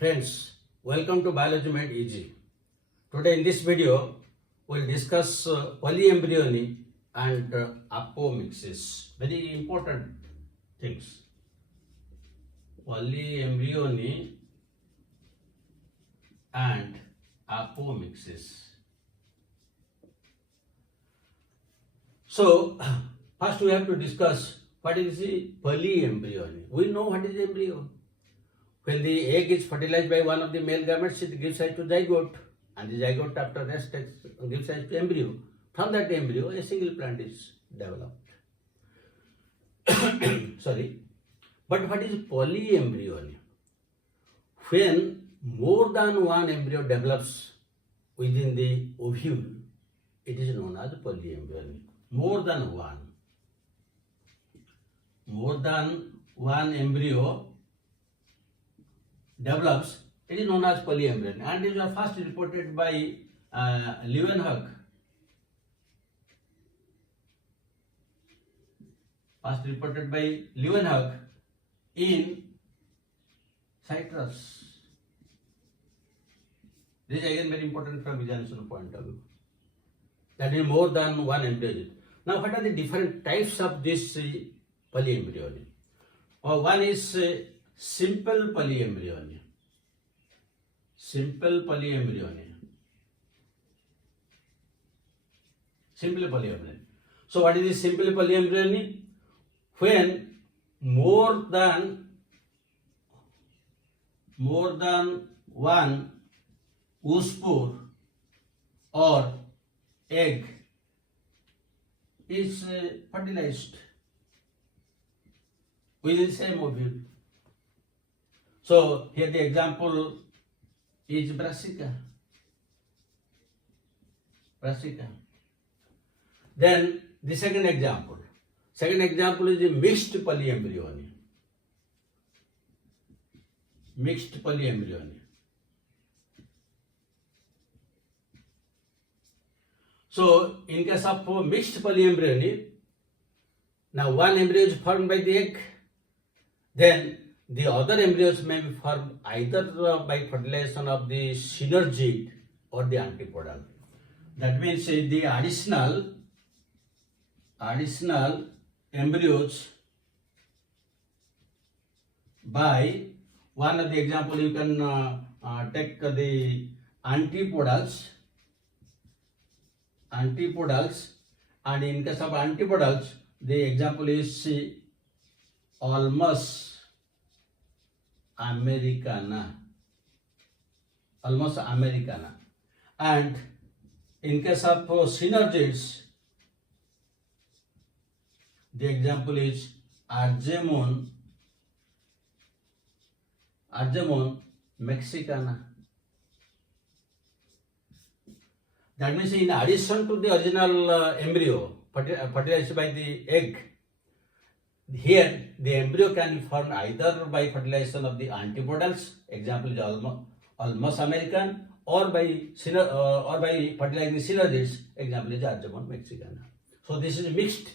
Friends, welcome to Biology Made Easy. Today in this video, we'll discuss polyembryony and apomixis. Very important things. Polyembryony and apomixis. So, first we have to discuss what is the polyembryony. We know what is embryo. When the egg is fertilized by one of the male gametes, it gives rise to zygote, and the zygote after rest gives rise to embryo. From that embryo, a single plant is developed. Sorry. But what is polyembryony? When more than one embryo develops within the ovule, it is known as polyembryony. More than one. More than one embryo develops, it is known as polyembryony, and it was first reported by Leeuwenhoek. First reported by Leeuwenhoek in citrus. This is again very important from examination point of view. That is more than one embryo. Now, what are the different types of this polyembryony? One is simple polyembryony. Simple polyembryony. Simple polyembryony. So, what is the simple polyembryony? When more than one oospore or egg is fertilized within the same ovule. So here the example is brassica. Then the second example is the mixed polyembryony. Mixed polyembryony. So in case of mixed polyembryony, now one embryo is formed by the egg, then the other embryos may be formed either by fertilization of the synergid or the antipodal. That means the additional embryos by one of the example you can take the antipodals, and in case of antipodals the example is almost americana, and in case of synergids the example is argemone mexicana. That means in addition to the original embryo fertilized by the egg, here the embryo can be formed either by fertilization of the antipodals, example is almost American, or by fertilizing the synergids, example is argemone mexicana. So this is mixed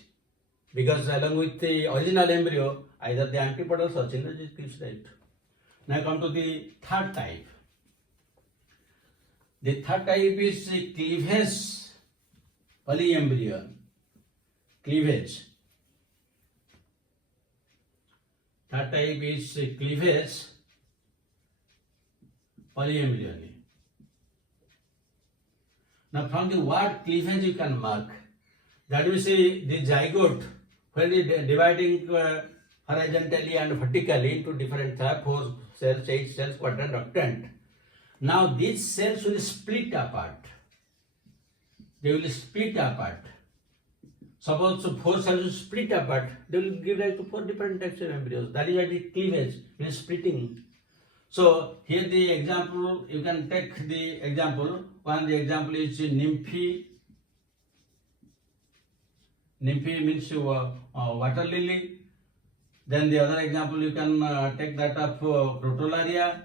because along with the original embryo, either the antipodals or synergids gives rise. Now come to the third type. The third type is cleavage polyembryon. Cleavage. Third type is cleavage polyembryony. Now from the word cleavage you can mark. That means the zygote, when it dividing horizontally and vertically into different 4 cells, 8 cells, quadrant, octant. Now these cells will split apart. They will split apart. Suppose 4 cells will split apart, they will give rise to 4 different types of embryos. That is why the cleavage means splitting. So here the example, you can take the example. One, the example is nymphi. Nymphi means water lily. Then the other example you can take that of protolaria.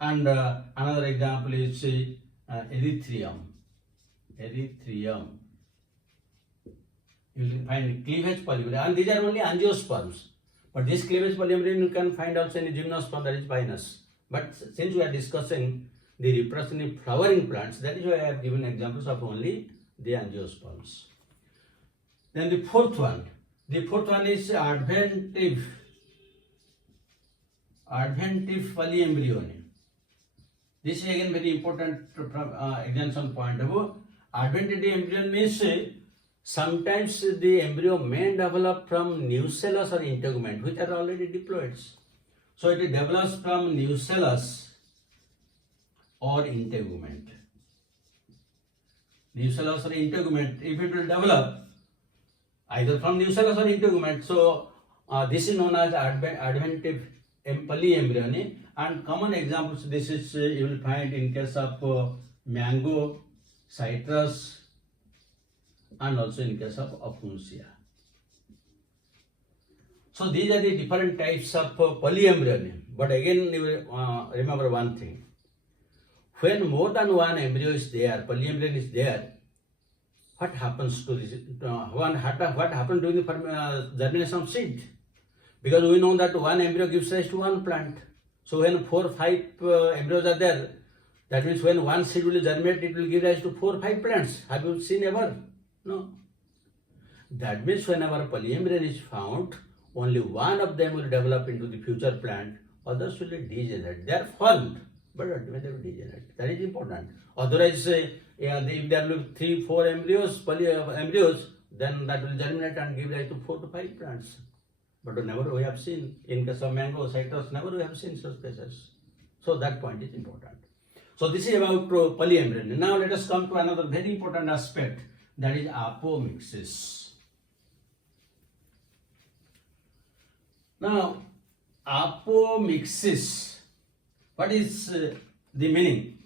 And another example is erythrium. You will find cleavage polyembryony, and these are only angiosperms. But this cleavage polyembryon you can find also in gymnosperm, that is pinus. But since we are discussing the reproduction in flowering plants, that is why I have given examples of only the angiosperms. Then the fourth one is adventive polyembryony. This is again very important from examination point of view. Adventive embryo means sometimes the embryo may develop from nucellus or integument, which are already diploids. So it develops from nucellus or integument. Nucellus or integument, if it will develop either from nucellus or integument, so this is known as adventive polyembryony. And common examples, this is you will find in case of mango, citrus, and also in case of opuntia. So these are the different types of polyembryony. But again, remember one thing. When more than one embryo is there, polyembryon is there, what happens to this? What happens during the germination of seed? Because we know that one embryo gives rise to one plant. So when 4 or 5 embryos are there, that means when one seed will germinate, it will give rise to 4 or 5 plants. Have you seen ever? No. That means whenever polyembryon is found, only one of them will develop into the future plant, others will degenerate. They are formed, but ultimately will degenerate. That is important. Otherwise, if there will be 3 or 4 embryos, then that will germinate and give rise to 4 to 5 plants. But never we have seen, in case of mango, citrus, never we have seen such cases. So that point is important. So this is about polyembryony. Now let us come to another very important aspect, that is apomixis. Now, apomixis, what is the meaning?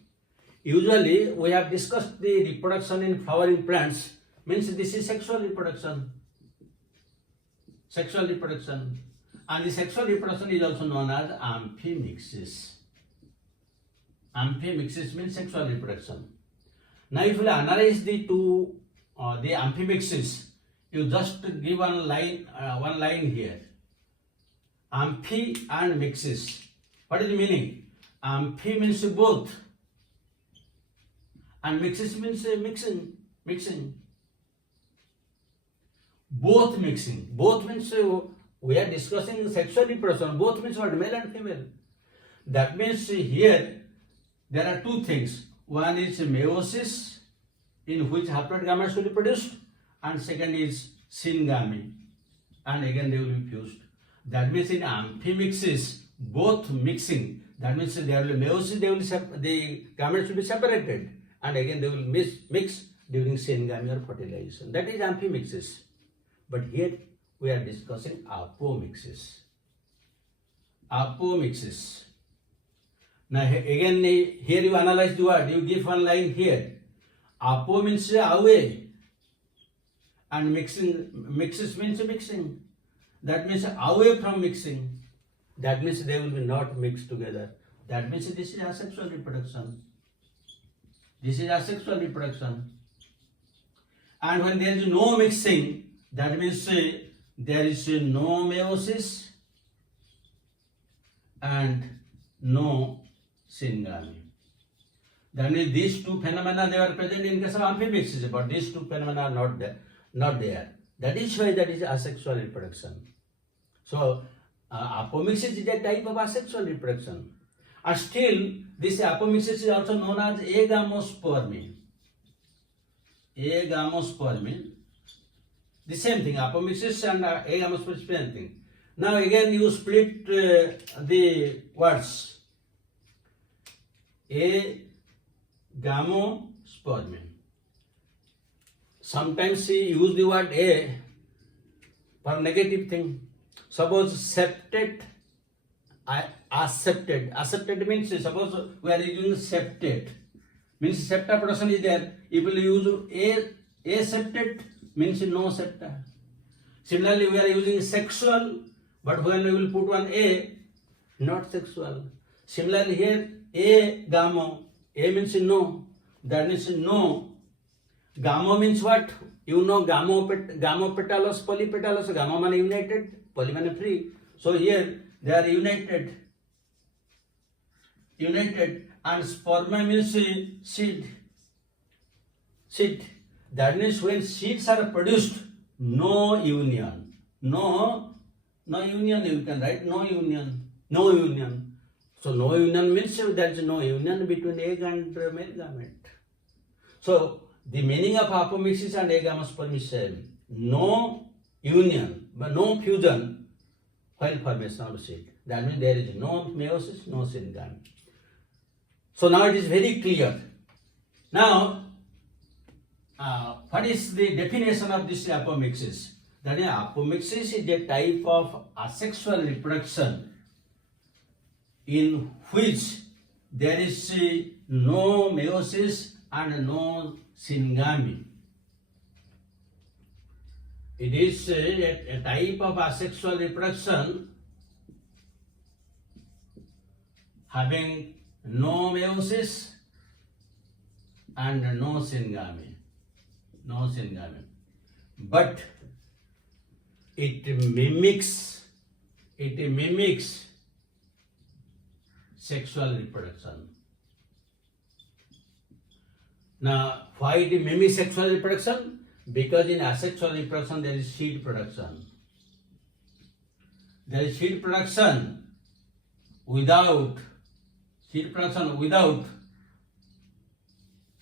Usually we have discussed the reproduction in flowering plants, means this is sexual reproduction. Sexual reproduction. And the sexual reproduction is also known as amphimixis. Amphimixis means sexual reproduction. Now if you analyze the two, the amphimixis, you just give one line here. Amphi and mixis. What is the meaning? Amphi means both, and mixis means mixing. Both mixing. Both means we are discussing sexual reproduction. Both means what? Male and female. That means here there are 2 things. One is meiosis, in which haploid gametes will be produced, and second is syngamy, and again they will be fused. That means in amphimixis, both mixing. That means there will be meiosis, the gametes will be separated, and again they will mix during syngamy or fertilization. That is amphimixis. But here we are discussing apomixis. Apomixis. Now again here you analyze the word. You give one line here. Apo means away, and mixis means mixing. That means away from mixing. That means they will be not mixed together. That means this is asexual reproduction. This is asexual reproduction. And when there is no mixing, that means there is no meiosis and no syngamy. That means these 2 phenomena, they are present in case of amphimixis, but these 2 phenomena are not there. That is why that is asexual reproduction. So apomixis is a type of asexual reproduction. And still, this apomixis is also known as agamospermy. Agamospermy. The same thing, apomixis and agamospermy, same thing. Now again you split the words. Agamospermy. Sometimes we use the word A for negative thing. Suppose septate, accepted. Accepted means, suppose we are using septate, means septa production is there. If we use aseptate, means no septa. Similarly, we are using sexual, but when we will put one A, not sexual. Similarly here, agamo, A means no, that means no. Gamo means what? You know, gamo petalous, polypetalous. Gamo means united, poly means free. So here they are united, and sperma means seed. That means when seeds are produced, no union. No union, you can write no union. So no union means there is no union between egg and male gamete. So the meaning of apomixis and agamospermy is same. No union, but no fusion while formation of seed. That means there is no meiosis, no syngamy. So now it is very clear. Now, what is the definition of this apomixis? That is, apomixis is a type of asexual reproduction in which there is no meiosis and no syngamy. It is a type of asexual reproduction having no meiosis and no syngamy. But it mimics sexual reproduction. Now, why it mimics sexual reproduction? Because in asexual reproduction there is seed production. There is seed production without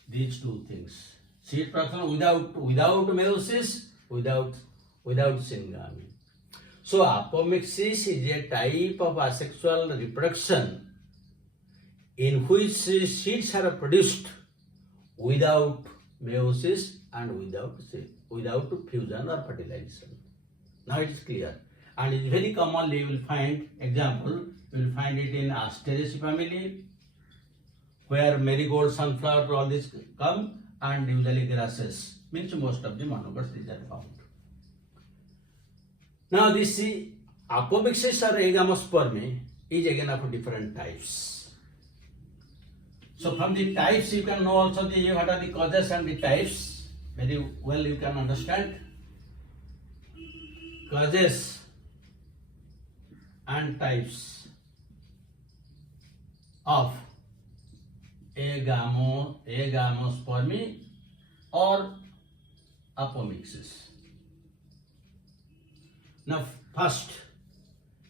these two things. Seed production without meiosis, without syngamy. So apomixis is a type of asexual reproduction in which seeds are produced without meiosis and without fusion or fertilization. Now it is clear. And it is very commonly you will find, example, you will find it in Asteraceae family, where marigold, sunflower, all this come, and usually grasses, means most of the monocots these are found. Now this apomixis or agamospermy is again of different types. So from the types you can know also what are the causes and the types. Very well you can understand. Causes and types of agamospermy or apomixis. Now first,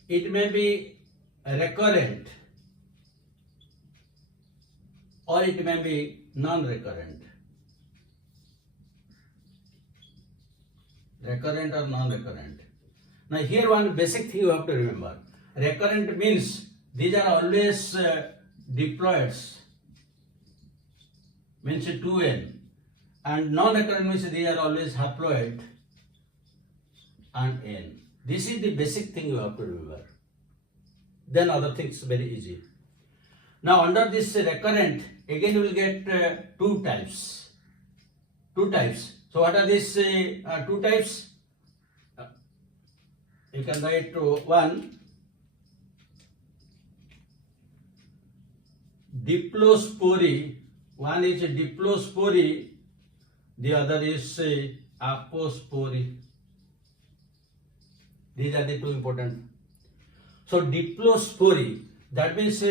it may be recurrent or it may be non-recurrent. Recurrent or non-recurrent. Now here one basic thing you have to remember. Recurrent means these are always diploids, means 2n, and non-recurrent means they are always haploid and n. This is the basic thing you have to remember. Then other things very easy. Now under this recurrent, again you will get two types. So what are these two types? You can write one, diplospory. One is diplospory, the other is apospory. These are the two important. So diplospory, that means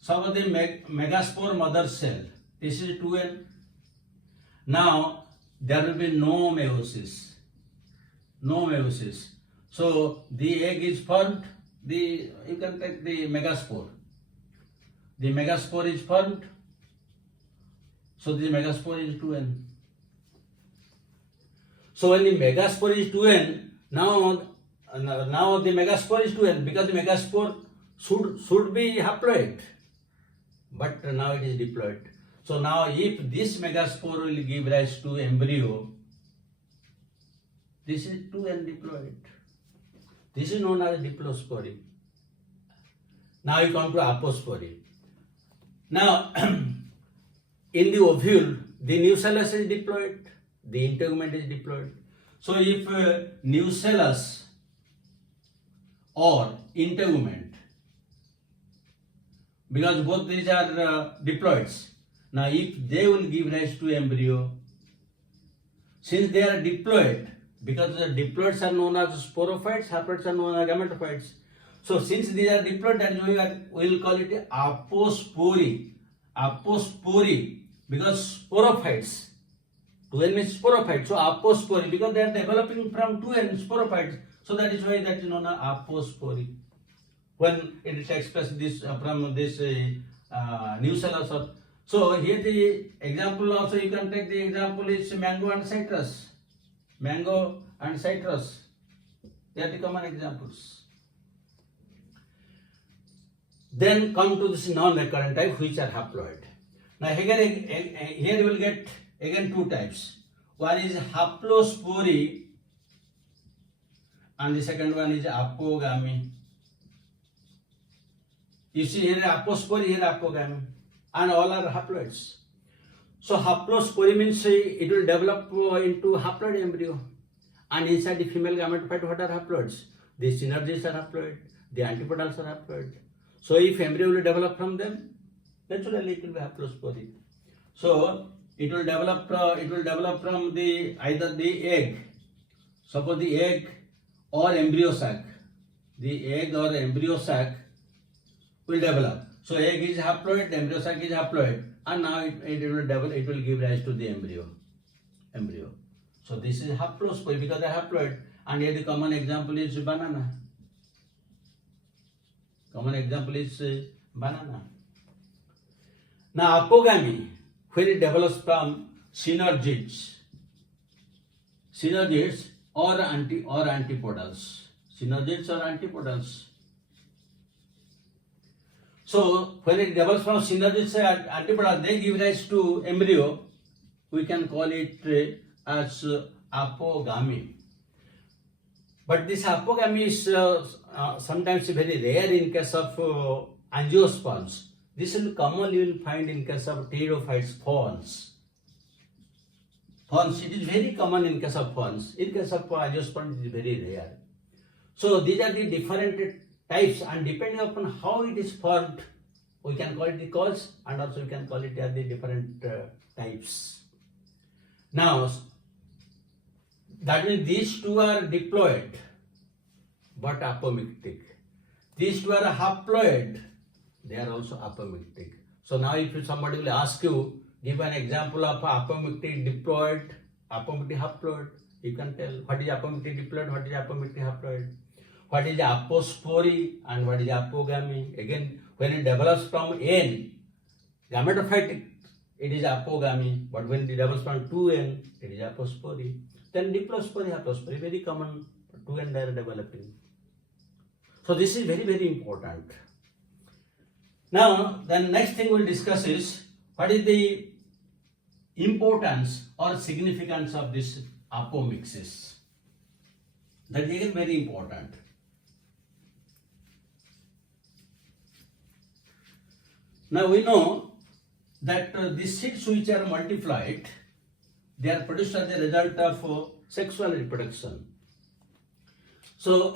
some of the megaspore mother cell. This is 2n. Now there will be no meiosis. So the egg is formed. You can take the megaspore. The megaspore is formed. So the megaspore is 2n. So when the megaspore is 2n, now the megaspore is 2n because the megaspore should be haploid, but now it is diploid. So now if this megaspore will give rise to embryo, this is 2n diploid. This is known as diplospory. Now you come to apospory. Now in the ovule, the nucellus is diploid, the integument is diploid. So if nucellus or integument, because both these are diploids, now if they will give rise to embryo, since they are diploid, because the diploids are known as sporophytes, haploids are known as gametophytes. So since these are diploid, that is why we will call it apospory. Apospory, because sporophytes. 2n means sporophytes. So apospory, because they are developing from 2n sporophytes. So that is why that is known as apospory. When it takes place this from this new cell also. So here the example also you can take, the example is mango and citrus. Mango and citrus. They are the common examples. Then come to this non-recurrent type, which are haploid. Now here you will get again two types. One is haplospory and the second one is apogamy. You see here apospory, here apogamy, and all are haploids. So haplospory means it will develop into haploid embryo, and inside the female gametophyte what are haploids? The synergids are haploid, the antipodals are haploid. So if embryo will develop from them, naturally it will be haplospory. So it will develop from the either the egg, suppose the egg or embryo sac. The egg or embryo sac will develop. So egg is haploid, embryo sac is haploid, and now it will develop. It will give rise to the embryo. So this is haplospory because they are haploid. And here the common example is banana. Now apogamy, where it develops from synergids or antipodals. Synergids or antipodals. So when it develops from synergids and antipodals, they give rise to embryo. We can call it as apogamy. But this apogamy is sometimes very rare in case of angiosperms. This will commonly you will find in case of pteridophytes, fawns. It is very common in case of fawns. In case of angiosperms, it is very rare. So these are the different types, and depending upon how it is formed, we can call it the cause, and also we can call it as the different types. Now, that means these two are diploid but apomictic. These two are haploid, they are also apomictic. So now if somebody will ask you, give an example of apomictic diploid, apomictic haploid, you can tell what is apomictic diploid, what is apomictic haploid, what is apospory and what is apogamy. Again, when it develops from N, gametophyte, it is apogamy, but when it develops from 2N, it is apospory. Then diplospory, haplospory, very common, 2N they are developing. So this is very, very important. Now, the next thing we'll discuss is what is the importance or significance of this apomixis. That is again very important. Now we know that the seeds which are multiplied, they are produced as a result of sexual reproduction. So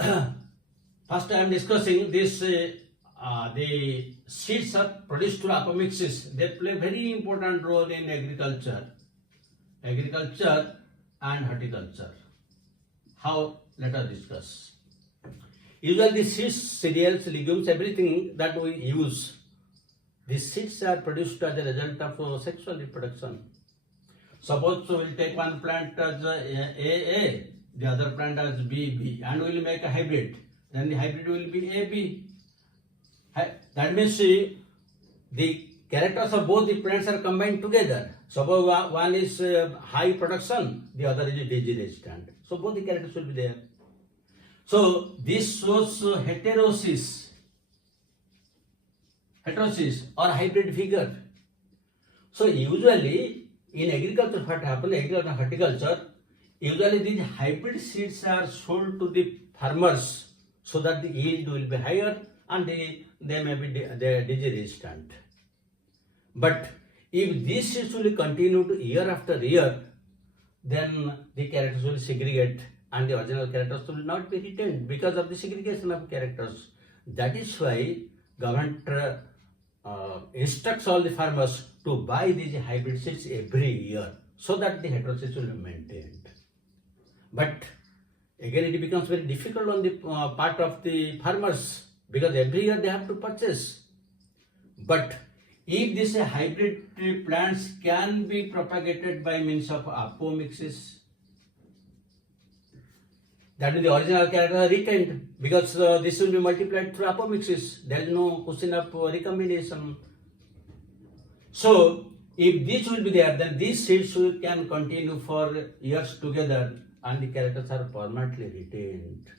first I am discussing this, the seeds are produced through apomixis. They play very important role in agriculture and horticulture. How? Let us discuss. Usually the seeds, cereals, legumes, everything that we use, these seeds are produced as a result of sexual reproduction. Suppose we will take one plant as A, the other plant as B, and we will make a hybrid. Then the hybrid will be AB. That means the characters of both the plants are combined together. Suppose one is high production, the other is disease resistant. So both the characters will be there. So this shows heterosis or hybrid figure. So usually in agriculture, what happens, agriculture and horticulture, usually these hybrid seeds are sold to the farmers so that the yield will be higher and they may be disease resistant. But if these seeds will continue to year after year, then the characters will segregate and the original characters will not be retained because of the segregation of characters. That is why government instructs all the farmers to buy these hybrid seeds every year so that the heterosis will be maintained. But again, it becomes very difficult on the part of the farmers because every year they have to purchase. But if this hybrid plants can be propagated by means of apomixis, that means the original character are retained, because this will be multiplied through apomixis. There is no question of recombination. So, if this will be there, then these seeds can continue for years together and the characters are permanently retained.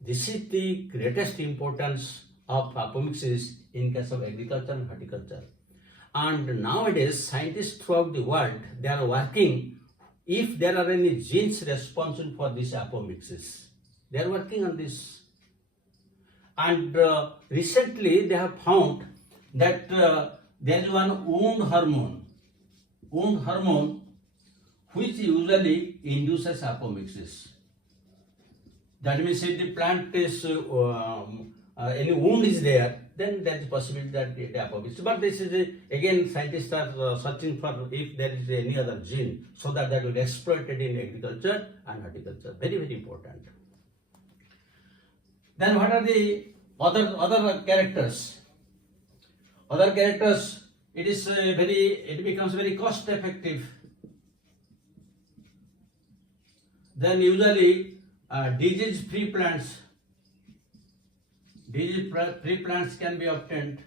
This is the greatest importance of apomixis in case of agriculture and horticulture. And nowadays, scientists throughout the world, they are working if there are any genes responsible for this apomixis. They are working on this. And recently, they have found that there is one wound hormone which usually induces apomixis. That means if the plant is, any wound is there, then there is possibility that the apomixis. But this is, again, scientists are searching for if there is any other gene, so that will be exploited in agriculture and horticulture. Very, very important. Then what are the other characters? Other characters, it becomes very cost effective. Then usually disease-free plants can be obtained.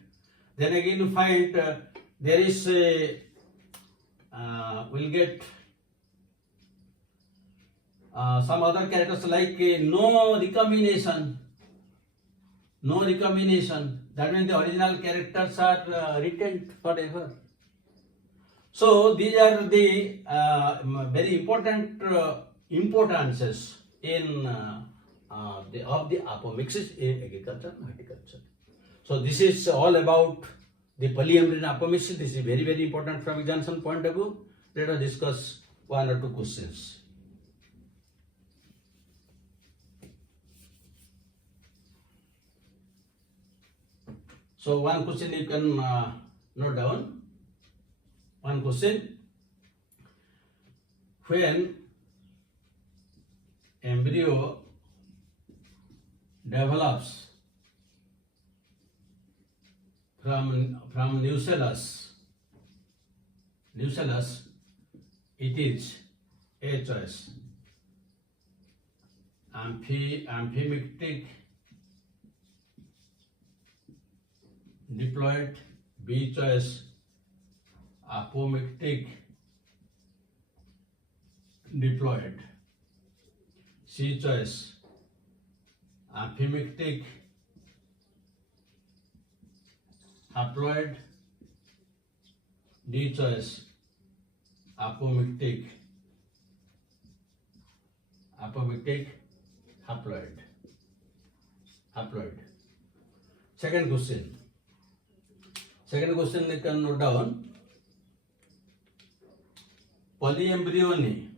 Then again you find there is we'll get some other characters like no recombination. That means the original characters are retained forever. So these are the very important importances in of the apomixis in agriculture and horticulture. So this is all about the polyembryon apomixis. This is very, very important from examination point of view. Let us discuss one or two questions. So one question you can note down. One question: when embryo develops from nucellus, it is A choice, amphimixis diploid, B choice, apomixis diploid, C choice, amphimixis haploid, D choice, apomixis haploid. Second question you can note down: polyembryony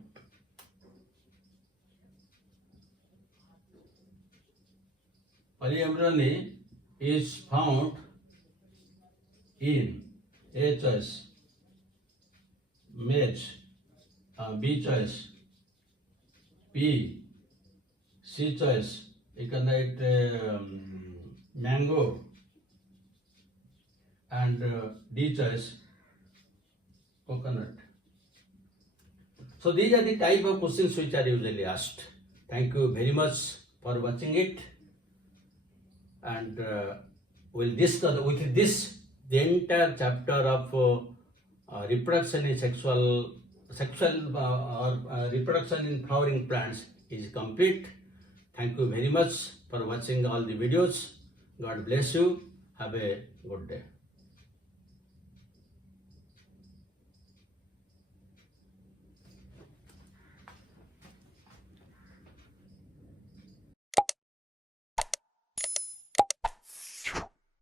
is found in A choice, maize, B choice, pea, C choice, you can write mango, and D choice, coconut. So these are the type of questions which are usually asked. Thank you very much for watching it, and we'll discuss with this the entire chapter of reproduction in sexual or reproduction in flowering plants is complete. Thank you very much for watching all the videos. God bless you. Have a good day.